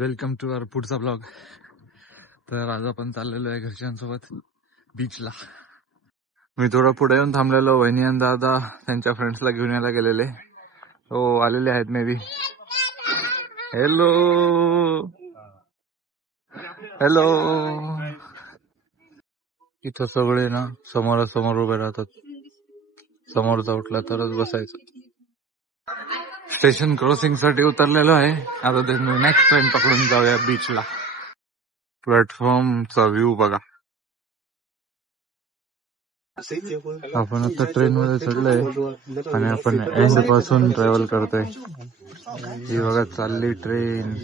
Welcome to आवर पुढचा blog. तर आज आपण चाललेलो आहे घरच्यांसोबत बीचला. मी थोडं पुढे येऊन थांबलेलो. वहिनी आणि दादा त्यांच्या फ्रेंड्सला घेऊन यायला गेलेले. हो आलेले आहेत मे बी. Hello hello. इथं सगळे ना समोरासमोर उभे राहतात. समोरचा उठला तरच बसायचं. स्टेशन क्रॉसिंग साठी उतरलेलो आहे. आता ते नेक्स्ट ट्रेन पकडून जाऊया बीचला. प्लॅटफॉर्मचा व्ह्यू बघा. आपण आता ट्रेन मध्ये चढलोय आणि आपण एंड पासून ट्रॅव्हल करतोय. ही बघा चालली ट्रेन.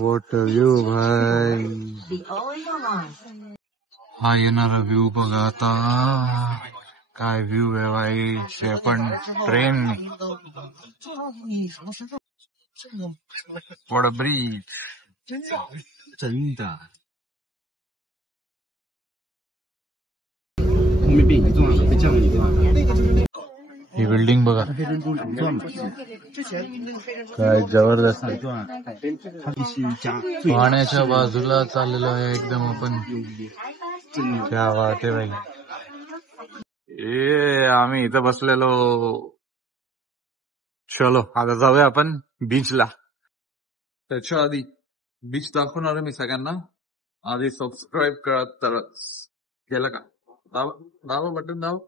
वॉट व्ह्यू भाई. हा येणारा व्ह्यू बघा आता. काय व्ह्यू आहे भाई. ते पण train. What a bridge. He building बघा काय जबरदस्त. पाण्याच्या बाजूला चाललेलो आहे एकदम आपण. क्या बात आहे भाई. आम्ही इथं बसलेलो. चलो आता जाऊया आपण बीचला. त्याच्या आधी बीच दाखवणार मी सगळ्यांना. आधी सबस्क्राईब करा तरच. केलं का? दाबा बटन दाब.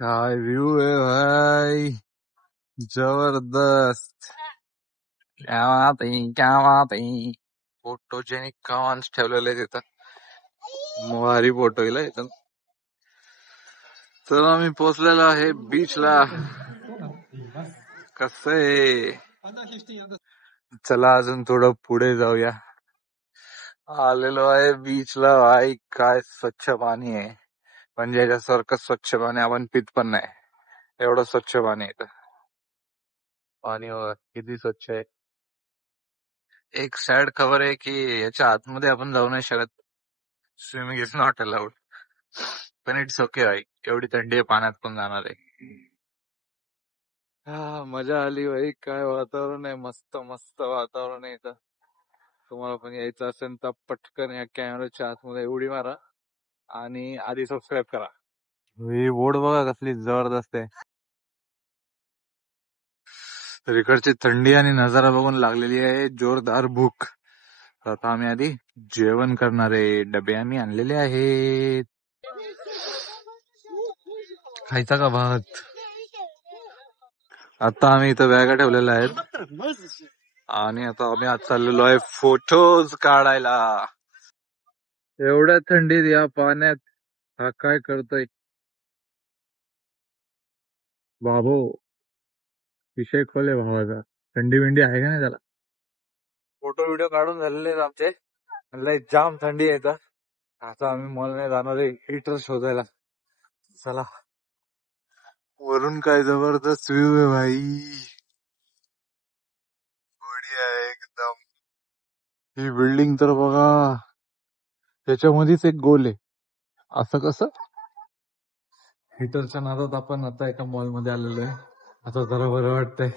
काय व्ह्यू आहे भाई. जबरदस्त. क्या बात आहे क्या बात आहे. फोटोजेनिक कॉन्स ठेवलेले तिथं. भारी फोटो येईल इथं. तर आम्ही पोहोचलेलो आहे बीचला. कसं आहे. चला अजून थोडं पुढे जाऊया. आलेलो आहे बीचला भाई. काय स्वच्छ पाणी आहे. म्हणजे याच्यासारखं स्वच्छ पाणी आपण पित पण नाही. एवढं स्वच्छ पाणी येतं. पाणी किती स्वच्छ आहे. एक सॅड खबर आहे की याच्या आतमध्ये आपण जाऊ नाही शकत. Swimming is not allowed. पण इट्स ओके भाई. एवढी थंडी आहे पाण्यात पण जाणार आहे. मजा आली भाई. काय वातावरण आहे. मस्त मस्त वातावरण आहे इथं. तुम्हाला पण यायचं असेल तर पटकन या कॅमेराच्या आतमध्ये उडी मारा आणि आधी सबस्क्राईब करा. ही बोर्ड बघा कसली जबरदस्त आहे. तर इकडची थंडी आणि नजारा बघून लागलेली आहे जोरदार भूक. तर आता आम्ही आधी जेवण करणार आहे. डबे आम्ही आणलेले आहेत. खायचा का भात. आता आम्ही इथं बॅगा ठेवलेल्या आहेत आणि आता आम्ही आज चाललेलो आहे फोटोज काढायला. एवढ्या थंडीत या पाण्यात हा काय करतोय बाबो. विषय खोले भावाचा. थंडी बिंडी आहे का नाही त्याला. फोटो व्हिडिओ काढून झालेले आहेत आमचे. लय जाम थंडी येतं. आता आम्ही मॉलने जाणार आहे हीटर शोधायला. चला. वरून काय जबरदस्त व्ह्यू आहे भाई. बढिया आहे एकदम. ही बिल्डिंग तर बघा. त्याच्यामध्येच एक गोल आहे. असं कसं. हीटरच्या नादात आपण आता एका मॉलमध्ये आलेलो आहे. आता जरा बरं वाटतंय.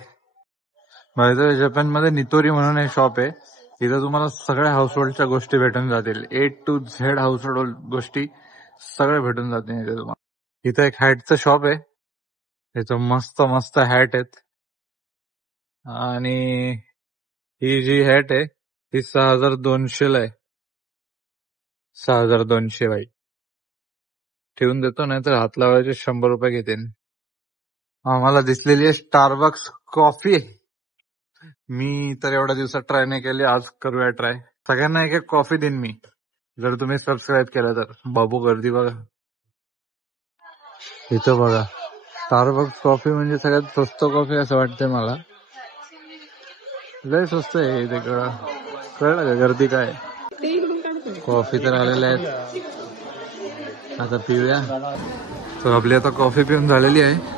माहिती जपानमध्ये नितोरी म्हणून एक शॉप आहे. इथं तुम्हाला सगळ्या हाऊसहोल्डच्या गोष्टी भेटून जातील. A to Z हाऊसहोल्ड गोष्टी सगळ्या भेटून जातील इथे तुम्हाला. इथं एक हॅटचं शॉप आहे. इथं मस्त मस्त हॅट आहेत. आणि ही जी हॅट आहे ती 6200 ला आहे. 6200 बाई. ठेवून देतो नाही तर हात लावायचे 100 रुपये घेतील. आम्हाला दिसलेली आहे स्टारबक्स कॉफी. मी तर एवढ्या दिवसात ट्राय नाही केली. आज करूया ट्राय. सगळ्यांना एक एक कॉफी देईन मी जर तुम्ही सबस्क्राईब केलं तर. बाबू गर्दी बघा. इथं बघा स्टारबक्स कॉफी म्हणजे सगळ्यात स्वस्त कॉफी असं वाटतंय मला. लय स्वस्त आहे इथे. कळलं का गर्दी काय. कॉफी तर आलेल्या आहेत. आता पिऊया. तर आपली आता कॉफी पिऊन झालेली आहे.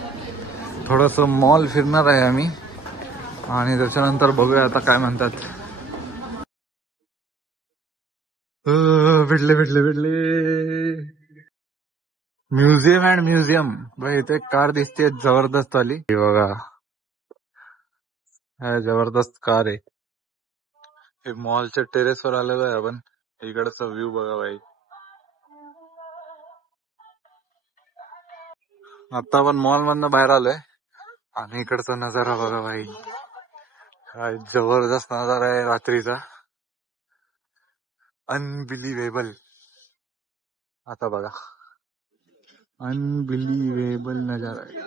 थोडस मॉल फिरणार आहे आम्ही आणि त्याच्यानंतर बघूया आता काय म्हणतात. भेटले भेटले भेटले. Museum and museum. भाई इथे एक कार दिसते जबरदस्त वाली. हे बघा, हा जबरदस्त कार आहे. हे मॉलच्या टेरेस वर आलेलो आहे आपण. इकडचा व्ह्यू बघा भाई. आता आपण मॉल मधनं बाहेर आलोय आणि इकडचा नजारा बघा भाई. काय जबरदस्त नजारा आहे रात्रीचा. अनबिलिव्हेबल. आता बघा, अनबिलिव्हेबल नजारा आहे.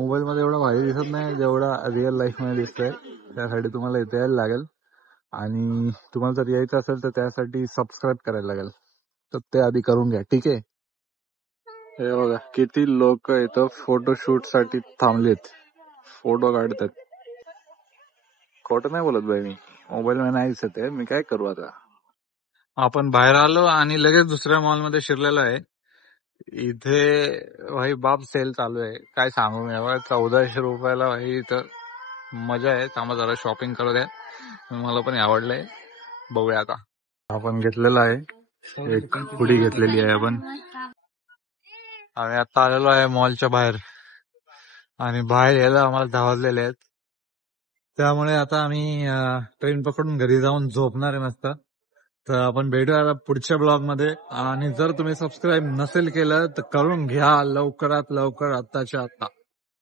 मोबाईल मध्ये एवढा भारी दिसत नाही जेवढा रिअल लाईफ मध्ये दिसतंय. त्यासाठी तुम्हाला इथे यायला लागेल आणि तुम्हाला जर यायचं असेल तर त्यासाठी सबस्क्राईब करायला लागेल. तर ते आधी करून घ्या, ठीक आहे. हे बघा किती लोक इथं फोटोशूट साठी थांबलेत, फोटो काढतात. खोटं नाही बोलत भाई, मी मोबाईल मध्ये नाही दिसत आहे. मी काय करू आता. आपण बाहेर आलो आणि लगेच दुसऱ्या मॉल मध्ये शिरलेलो आहे. इथे भाई बाप सेल चालू आहे. काय सांगू मी, 1400 रुपयाला भाई इथं मजा आहे. थांबा जरा शॉपिंग करू द्या, मला पण आवडलंय. बघूया आता. आपण घेतलेला आहे, एक हुडी घेतलेली आहे आपण. आम्ही आता आलेलो आहे मॉलच्या बाहेर आणि बाहेर यायला आम्हाला 10 वाजलेले आहेत. त्यामुळे आता आम्ही ट्रेन पकडून घरी जाऊन झोपणार आहे मस्त. तर आपण भेटूया पुढच्या ब्लॉग मध्ये. आणि जर तुम्ही सबस्क्राईब नसेल केलं तर करून घ्या लवकरात लवकर, आत्ताच्या आत्ता.